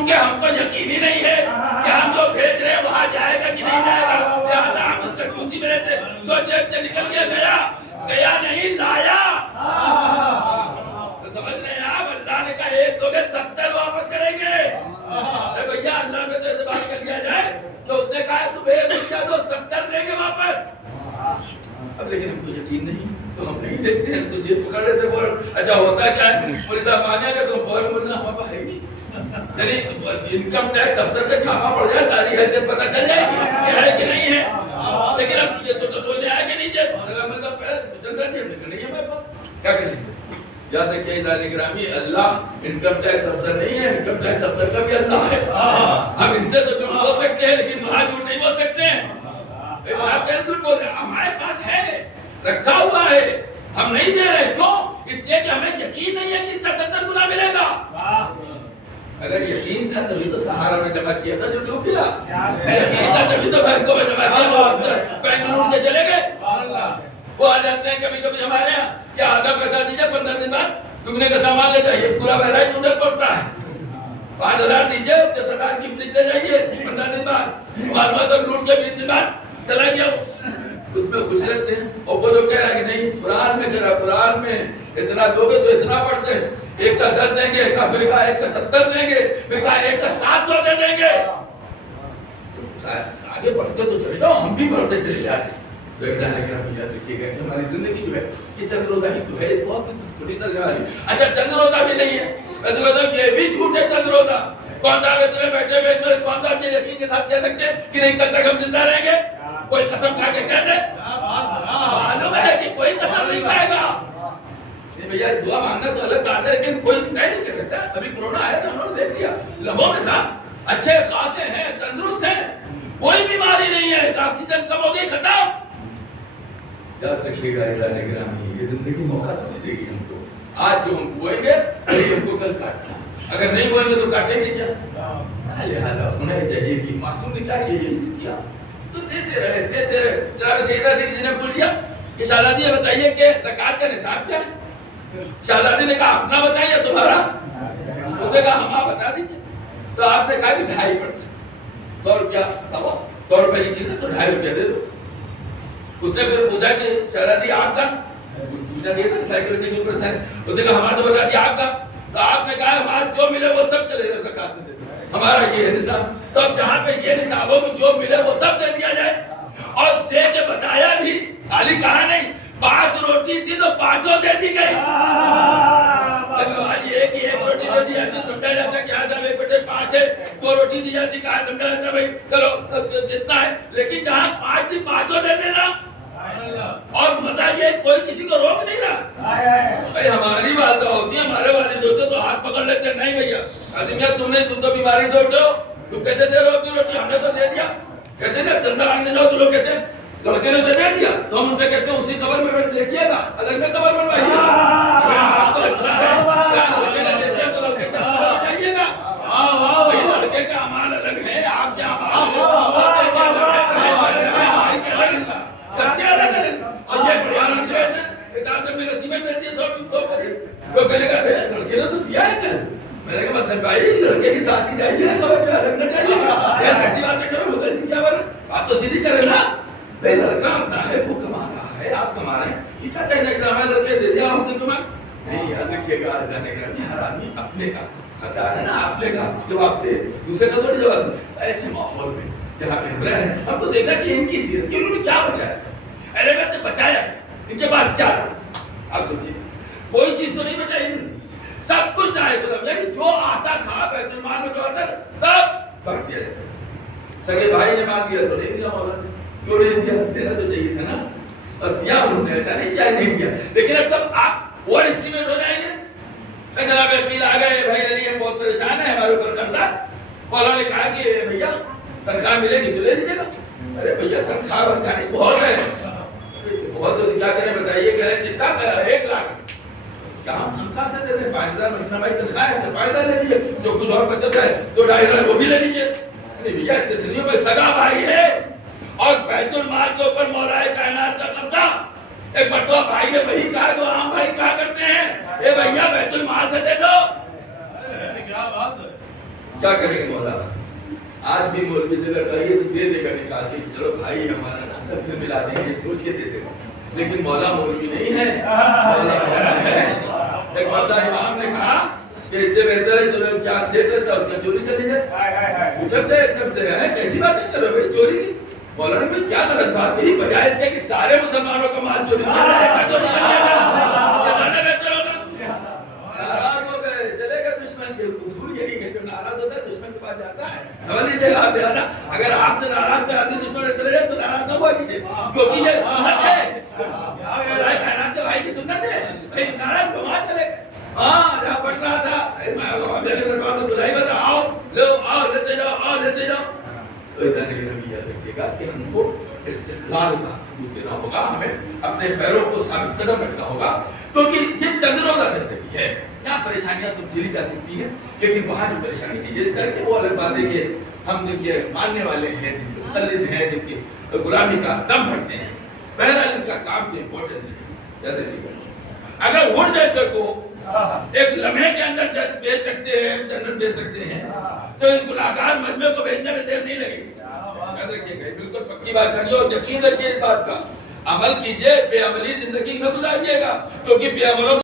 کیونکہ ہم کو یقین ہی نہیں ہے کہ ہم جو بھیج رہے ہیں وہاں جائے گا کہ نہیں جائے گا، لہٰذا ہم اس کنجوسی میں رہتے، جو جیب سے نکل کے گیا نہیں لایا۔ تو سمجھ رہے ہیں آپ، اللہ نے کہا 1 دو گے 70 واپس کریں گے۔ اے بھیا اللہ میں تو اعتبار کر لیا جائے تو اس نے کہا تم 1 روپیہ دو 70 دیں گے واپس۔ اب لیکن ہم کو یقین نہیں تو ہم نہیں دیکھتے ہیں، تو جیب پکڑ لیتے فوراً۔ اچھا ہوتا کیا ہے، مولوی صاحب مانگیں گے تو فوراً مولوی صاحب ہمارے پاس ہے نہیں، یعنی انکم ٹیکس دفتر کا چھاپا پڑ جائے ساری حیثیت پتہ چل جائے گی کیا ہے کہ نہیں ہے۔ لیکن اب یہ تو لے آئے گا نہیں جیب، میں تو پہلے جنرل جیب نکل نہیں ہے ہمارے پاس، کیا کریں۔ یاد رکھیے عزیزان گرامی، اللہ انکم ٹیکس افسر نہیں ہے، انکم ٹیکس افسر کا بھی اللہ ہے۔ ہم ان سے تو جھوٹ بول سکتے ہیں لیکن وہاں جھوٹ نہیں بول سکتے ہیں۔ آپ کیسے جھوٹ بول رہے ہیں؟ ہمارے پاس ہے، رکھا ہوا ہے، ہم نہیں دے رہے، کیوں؟ اس لیے کہ ہمیں یقین نہیں ہے کہ اس کا 70 گنا ملے گا۔ اگر یقین تھا تبھی تو سہارا میں جمع کیا تھا جو ڈوب گیا، یقین تھا تبھی تو بینکوں میں جمع کیا، بینک لوٹ کے چلے گئے۔ وہ آ جاتے ہیں کبھی کبھی ہمارے یہاں کہ آدھا پیسہ دیجیے 15 دن بعد دگنے کا سامان لے جائیے، پورا بہرائچ انڈر پڑتا ہے، 5000 دیجیے 10,000 کی فریج لے جائیے 15 دن بعد، معلومات سب لوٹ کے 20 دن بعد چلا گیا۔ اس میں خوش رہتے ہیں، اور وہ جو کہہ رہا ہے کہ نہیں قرآن میں کہہ رہا، قرآن میں اتنا دو گے تو اتنا پرسنٹ، ایک کا 10 دیں گے، پھر کا ایک کا 70 دیں گے، پھر کا ایک کا 700 دے دیں گے۔ آگے بڑھتے تو چلے جاؤ، ہم بھی بڑھتے چلے جائیں۔ تو ایک دانے کے رہا یاد رکھیے گا کہ ہماری زندگی جو ہے یہ چند روزہ ہی تو ہے، بہت تھوڑی چلنے والی۔ اچھا چند روزہ بھی نہیں ہے، میں تو کہتا ہوں یہ بھی جھوٹ ہے چند روزہ۔ کون صاحب اتنے بیٹھے ہوئے کون صاحب یہ یقین کے ساتھ کہہ سکتے ہیں کہ نہیں کل تک ہم زندہ رہیں گے؟ کوئی قسم کھا کے کہہ دے، معلوم ہے کہ کوئی قسم نہیں کھائے گا۔ بھیا دعا مانگنا تو الگ بات ہے لیکن کوئی نہیں کہہ سکتا۔ ابھی کورونا آیا تھا، انہوں نے دیکھ لیا لمحوں میں صاحب اچھے خاصے ہیں، تندرست ہیں، کوئی بیماری نہیں ہے، آکسیجن کم ہو گئی، ختم۔ یاد رکھیے گا عزیزان گرامی، یہ زندگی موقع تو نہیں دے گی ہم کو۔ آج جو ہم بوئیں گے ہم کو کل کاٹنا، اگر نہیں بوئیں گے تو کاٹیں گے کیا؟ لہٰذا ہونا چاہیے کہ معصوم نے کیا کیا، یہی کیا تو دیتے رہے دیتے رہے۔ جناب سیدہ سے کسی نے پوچھ لیا کہ شہزادی یہ بتائیے کہ زکوٰۃ کا نصاب کیا ہے؟ شہزادی نے کہا اپنا بتائیے تمہارا، اس نے کہا ہم آپ بتا دیجیے۔ تو آپ نے کہا کہ 2.5%، 100 روپیہ، 100 روپے کی چیز ہے تو 2.5 روپیہ دے دو۔ اس نے پھر پوچھا کہ شہزادی آپ کا، پوچھنا دیا تھا سائیکل کے اوپر سے، اس نے کہا ہمارا تو بتا دیا آپ کا۔ تو آپ نے کہا ہمارا جو ملے وہ سب چلے جائے زکوٰۃ میں دے دو، ہمارا یہ ہے نصاب۔ تو اب جہاں پہ یہ نصاب ہو کہ جو ملے وہ سب دے دیا جائے، اور دے کے بتایا بھی، خالی کہا نہیں 5 روٹی تھی تو 5 دے دی گئی۔ سوال یہ ہے کہ 1 روٹی دے دی جاتی سمجھا جاتا ہے کہ ہاں صاحب 1 بٹے 5 ہے، 2 روٹی دی جاتی کہا سمجھا جاتا ہے بھائی چلو جتنا ہے، لیکن جہاں 5 تھی 5 دے دینا، اور مزہ یہ کوئی کسی کو روک نہیں رہا۔ بھائی ہماری والدہ ہوتی ہے، ہمارے والد ہوتے تو ہاتھ پکڑ لیتے، نہیں بھیا عظیمیہ تم تو بیماری سے اٹھے ہو، تم کیسے دے رہے ہو اپنی روٹی، ہم نے تو دے دیا۔ کہتے ہیں جنگل مانگنے جاؤ تو لوگ کہتے ہیں لڑکے نے دے دیا، تو ہم ان سے کہتے ہیں اسی قبر میں لیٹیے گا، الگ میں قبر بنوائیے گا۔ آپ تو اتنا ہے لڑکے نے دے دیا تو لڑکے سے ہو جائیے گا۔ بھائی لڑکے کا اعمال الگ ہے، آپ کے اعمال سب کے الگ ہے۔ اور یہ بڑھانا جو ہے اس آدمی میں نصیبیں دیتی ہے 100 پری، تو کہنے گا لڑکے نے تو دیا ہے کل۔ میں نے کہا مدن بھائی لڑکے کے ساتھ ہی جائیے، خبر پہ الگ نہ جائیے گا، یار ایسی باتیں کرو، مگر اس کی کیا بنا، آپ تو سیدھی کریں نا۔ بھائی لڑکا اپنا ہے، وہ کما رہا ہے، آپ کما رہے ہیں، یہ کیا کہنا کہ ہمیں لڑکے دے دیا ہم سے کما نہیں۔ یاد رکھیے گا عزیزان گرامی، ہر آدمی اپنے کا حقدار ہے نا، اپنے کا جواب دے، دوسرے کا تھوڑی جواب دے۔ ایسے ماحول میں جہاں پہ ہم رہ رہے ہیں، ہم کو دیکھنا چاہیے ان کی سیرت، انہوں نے کیا بچایا، اہل بیت نے بچایا، ان کے پاس کیا تھا؟ آپ سوچیے کوئی چیز تو نہیں بچائی انہوں نے، سب کچھ دائے قدم، یعنی جو آتا تھا بیت المال میں جو آتا سب بڑھ دیا جاتا ہے۔ سگے بھائی نے مانگ دیا تو نہیں دیا، مولانا نے کیوں نہیں دیا، دینا تو چاہیے تھا نا، اور دیا انہوں نے، ایسا نہیں کیا نہیں دیا۔ لیکن اب تب آپ اوور اسٹیمیٹ ہو جائیں گے، جناب وکیل آ گئے، بھائی علی ہم بہت پریشان ہیں، ہمارے اوپر قرضہ، مولانا نے کہا کہ بھیا تنخواہ ملے گی تو لے لیجیے گا۔ ارے بھیا تنخواہ ورکا نہیں، بہت ہے، بہت کیا کریں بتائیے، کہہ جتنا کرا 1 لاکھ، کیا ہم تنخواہ سے دیتے ہیں 5,000 مثلا بھائی تنخواہ ہے تو 5,000 لے لیجیے، جو کچھ اور بچت ہے تو 2,500 وہ بھی لے لیجیے۔ ارے بھیا تسلیوں میں سگا بھائی ہے، اور بیت المال کے اوپر مولا کائنات کا قبضہ۔ ایک مرتبہ بھائی نے وہی کہا جو عام بھائی کہا کرتے ہیں، اے بھیا بیت المال سے دے دو۔ کیا بات ہے، کیا کریں گے مولا؟ آج بھی مولوی سے اگر کریے تو دے دے گا نکال کے، چلو بھائی ہمارا نا تب ملا دیں گے، سوچ کے دے دے گا، لیکن مولا مولوی نہیں ہے، مولا مولا ہے۔ ایک مرتبہ امام نے کہا کہ اس سے بہتر ہے جو چاند سیٹ رہتا ہے اس کا چوری کر لیجیے، اچھتے ایک دم سے ہے کیسی باتیں کر رہے بھائی چوری کی؟ مولا نے بھائی کیا غلط بات کہی، بجائے اس کے کہ سارے مسلمانوں کا مال چوری کر رہا ہے، چوری کر لیا، یہ زیادہ بہتر ہوگا۔ ناراض ہو گئے، چلے گا دشمن کے اصول یہی ہے، جو ناراض ہوتا ہے دشمن کے پاس جاتا ہے، سمجھ لیجیے آپ بیانا، اگر آپ سے ناراض کر آدمی دشمن سے چلے جائے تو ناراض نہ ہوا کیجیے، کیونکہ یہ سنت ہے، کائنات کے بھائی کی سنت ہے، بھائی ناراض کو وہاں چلے گئے۔ ہاں جہاں پڑھ رہا تھا میرے دربار کو بلائی بتا، آؤ لو آؤ لیتے جاؤ آؤ لیتے جاؤ، تو ادھر نگرانی یاد رکھیے گا کہ ہم کو استقلال کا ثبوت دینا ہوگا، ہمیں اپنے پیروں کو ثابت قدم رکھنا ہوگا، کیونکہ یہ چند روزہ زندگی ہے، یہاں پریشانیاں تو جھیلی جا سکتی ہیں، لیکن وہاں جو پریشانی نہیں جھیلی جائے کہ وہ الگ بات ہے کہ ہم جن کے ماننے والے ہیں، جن کے مقلد ہیں، جن کی غلامی کا دم بھرتے ہیں، بہرحال ان کا کام تو امپورٹنٹ ہے، یاد رکھیے گا۔ اگر اڑ جیسے کو ایک لمحے کے اندر بھیج سکتے ہیں، جنت دے سکتے ہیں، تو اس گناہگار مجمع کو بھیجنے میں دیر نہیں لگے گی، یاد رکھیے گا، بالکل پکی بات کریے اور یقین رکھیے اس بات کا، عمل کیجئے، بے عملی زندگی نہ گزاریے گا، کیونکہ بے عملوں